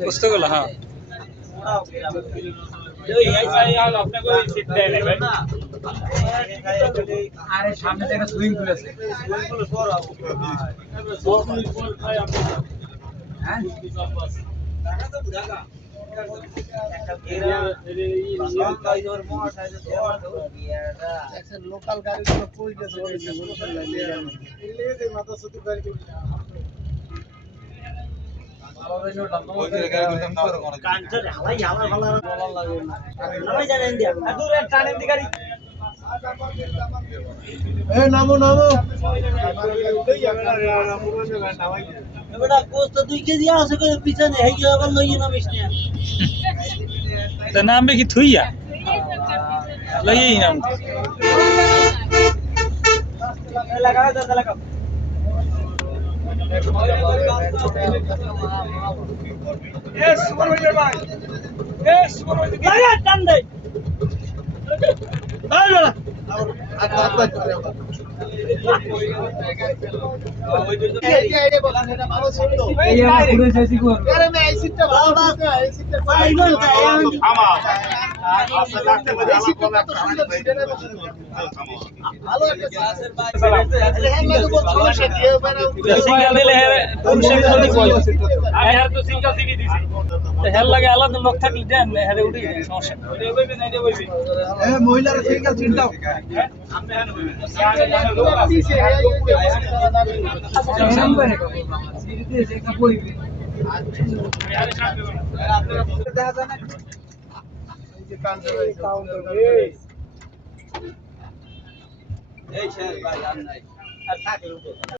পুস্তকগুলো হ্যাঁ আরে সামনে থেকে সুইমিং পুল আছে লোকাল গাড়ি কই গেছে নামো নামো নামবে কি থুইয়া লইই নাম আলাদা লোক থাকলে দেন উঠে সমস্যা মহিলার সিঙ্গেল চিন্তাও এই